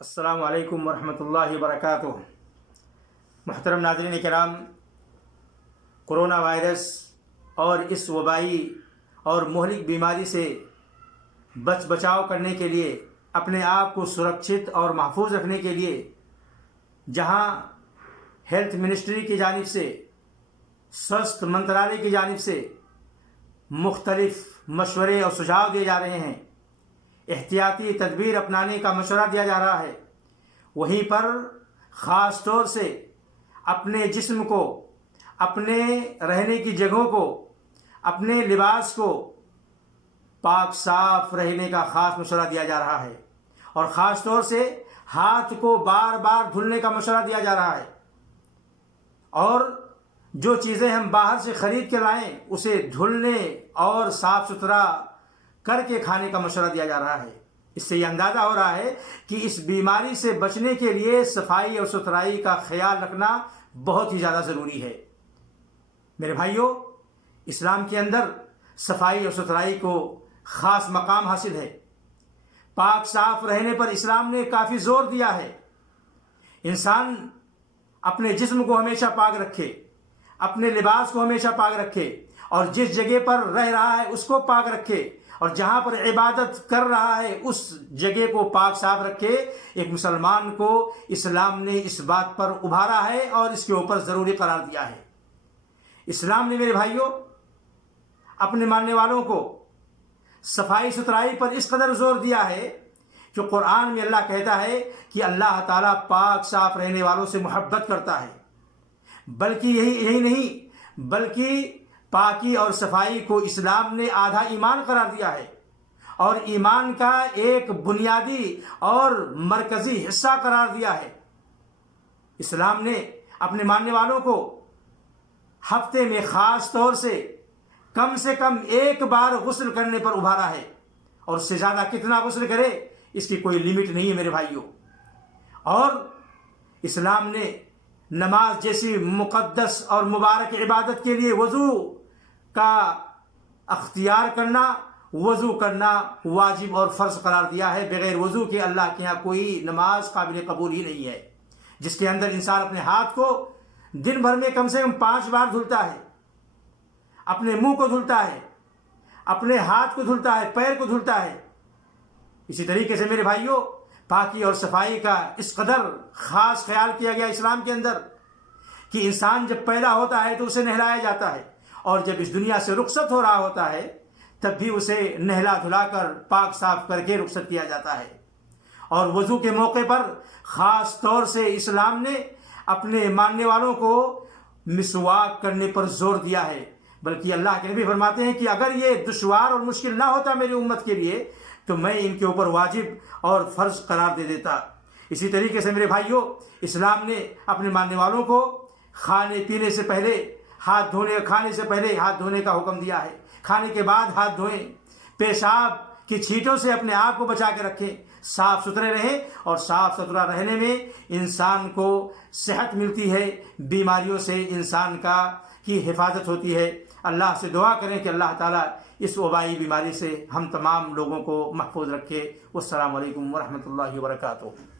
السلام علیکم ورحمۃ اللہ وبرکاتہ۔ محترم ناظرین کرام، کرونا وائرس اور اس وبائی اور مہلک بیماری سے بچاؤ کرنے کے لیے، اپنے آپ کو سرکشت اور محفوظ رکھنے کے لیے، جہاں ہیلتھ منسٹری کی جانب سے، سواستھ منترالیہ کی جانب سے مختلف مشورے اور سجھاؤ دیے جا رہے ہیں، احتیاطی تدبیر اپنانے کا مشورہ دیا جا رہا ہے، وہیں پر خاص طور سے اپنے جسم کو، اپنے رہنے کی جگہوں کو، اپنے لباس کو پاک صاف رہنے کا خاص مشورہ دیا جا رہا ہے، اور خاص طور سے ہاتھ کو بار بار دھلنے کا مشورہ دیا جا رہا ہے، اور جو چیزیں ہم باہر سے خرید کے لائیں اسے دھلنے اور صاف ستھرا کر کے کھانے کا مشورہ دیا جا رہا ہے۔ اس سے یہ اندازہ ہو رہا ہے کہ اس بیماری سے بچنے کے لیے صفائی اور ستھرائی کا خیال رکھنا بہت ہی زیادہ ضروری ہے۔ میرے بھائیوں، اسلام کے اندر صفائی اور ستھرائی کو خاص مقام حاصل ہے۔ پاک صاف رہنے پر اسلام نے کافی زور دیا ہے۔ انسان اپنے جسم کو ہمیشہ پاک رکھے، اپنے لباس کو ہمیشہ پاک رکھے، اور جس جگہ پر رہ رہا ہے اس کو پاک رکھے، اور جہاں پر عبادت کر رہا ہے اس جگہ کو پاک صاف رکھے۔ ایک مسلمان کو اسلام نے اس بات پر ابھارا ہے اور اس کے اوپر ضروری قرار دیا ہے۔ اسلام نے میرے بھائیوں اپنے ماننے والوں کو صفائی ستھرائی پر اس قدر زور دیا ہے کہ قرآن میں اللہ کہتا ہے کہ اللہ تعالیٰ پاک صاف رہنے والوں سے محبت کرتا ہے۔ بلکہ یہی نہیں، بلکہ پاکی اور صفائی کو اسلام نے آدھا ایمان قرار دیا ہے، اور ایمان کا ایک بنیادی اور مرکزی حصہ قرار دیا ہے۔ اسلام نے اپنے ماننے والوں کو ہفتے میں خاص طور سے کم ایک بار غسل کرنے پر ابھارا ہے، اور اس سے زیادہ کتنا غسل کرے اس کی کوئی لمٹ نہیں ہے میرے بھائیوں۔ اور اسلام نے نماز جیسی مقدس اور مبارک عبادت کے لیے وضو کا اختیار کرنا، وضو کرنا واجب اور فرض قرار دیا ہے۔ بغیر وضو کے اللہ کے ہاں کوئی نماز قابل قبول ہی نہیں ہے، جس کے اندر انسان اپنے ہاتھ کو دن بھر میں کم سے کم 5 بار دھلتا ہے، اپنے منہ کو دھلتا ہے، اپنے ہاتھ کو دھلتا ہے، پیر کو دھلتا ہے۔ اسی طریقے سے میرے بھائیوں، پاکی اور صفائی کا اس قدر خاص خیال کیا گیا اسلام کے اندر کہ انسان جب پیدا ہوتا ہے تو اسے نہلایا جاتا ہے، اور جب اس دنیا سے رخصت ہو رہا ہوتا ہے تب بھی اسے نہلا دھلا کر پاک صاف کر کے رخصت کیا جاتا ہے۔ اور وضو کے موقع پر خاص طور سے اسلام نے اپنے ماننے والوں کو مسواک کرنے پر زور دیا ہے، بلکہ اللہ کے نبی فرماتے ہیں کہ اگر یہ دشوار اور مشکل نہ ہوتا میری امت کے لیے تو میں ان کے اوپر واجب اور فرض قرار دے دیتا۔ اسی طریقے سے میرے بھائیوں، اسلام نے اپنے ماننے والوں کو کھانے پینے سے پہلے کھانے سے پہلے ہاتھ دھونے کا حکم دیا ہے، کھانے کے بعد ہاتھ دھوئیں، پیشاب کی چھینٹوں سے اپنے آپ کو بچا کے رکھیں، صاف ستھرے رہیں، اور صاف ستھرا رہنے میں انسان کو صحت ملتی ہے، بیماریوں سے انسان کی حفاظت ہوتی ہے۔ اللہ سے دعا کریں کہ اللہ تعالیٰ اس وبائی بیماری سے ہم تمام لوگوں کو محفوظ رکھے۔ والسلام علیکم ورحمۃ اللہ وبرکاتہ۔